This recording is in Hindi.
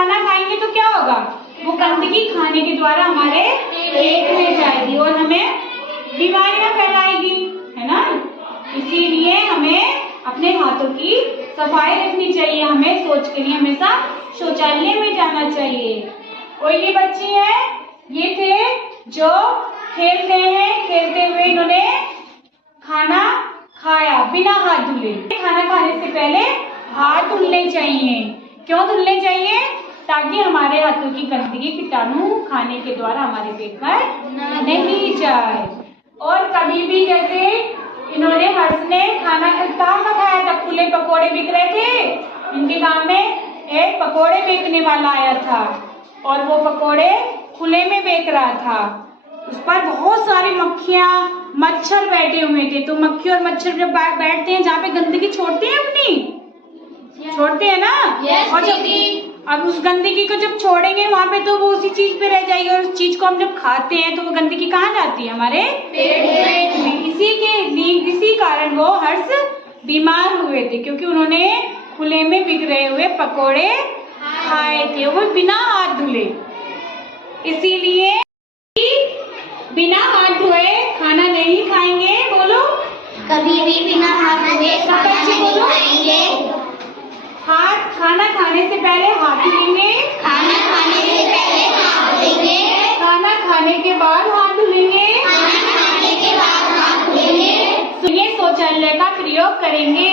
खाना खाएंगे तो क्या होगा, वो गंदगी खाने के द्वारा हमारे पेट में जाएगी और हमें बीमारियां फैलाएगी, है ना। इसीलिए हमें अपने हाथों की सफाई रखनी चाहिए। हमें शौच के लिए हमेशा शौचालय में जाना चाहिए। और ये बच्चे हैं, ये थे जो खेल रहे हैं, खेलते हुए इन्होंने खाना खाया बिना हाथ धुले। खाना खाने से पहले हाथ धुलने चाहिए। क्यों धुलने चाहिए? ताकि हमारे हाथों की गंदगी कीटाणु खाने के द्वारा हमारे पेट में नहीं जाए। और कभी भी जैसे इन्होंने हर्ष ने खाना कहाँ खाया था, खुले पकोड़े बिक रहे थे। इनके गांव में एक पकोड़े बेचने वाला आया था और वो पकोड़े खुले में बेच रहा था। उस पर बहुत सारी मक्खियां मच्छर बैठे हुए थे। तो मक्खी और मच्छर जब बैठते हैं जहाँ पे गंदगी छोड़ते हैं अपनी, छोड़ते हैं ना। और जब अब उस गंदगी को जब छोड़ेंगे वहाँ पे तो वो उसी चीज पे रह जाएगी और उस चीज को हम जब खाते हैं तो वो गंदगी कहाँ जाती है, हमारे पेट में। इसी कारण वो हर्ष बीमार हुए थे, क्योंकि उन्होंने खुले में बिक रहे हुए पकोड़े खाए थे, वो बिना हाथ धुले। इसीलिए बिना हाथ धोए खाना नहीं खाएंगे। बोलो, कभी भी बिना हाथ धोए खाना नहीं खाएंगे। हाथ खाना खाने से पहले हाथ धुलेंगे, खाना खाने से पहले हाथ धुलेंगे, खाना खाने के बाद हाथ धुलेंगे, खाना खाने के बाद हाथ धुलेंगे, शौचालय का प्रयोग करेंगे।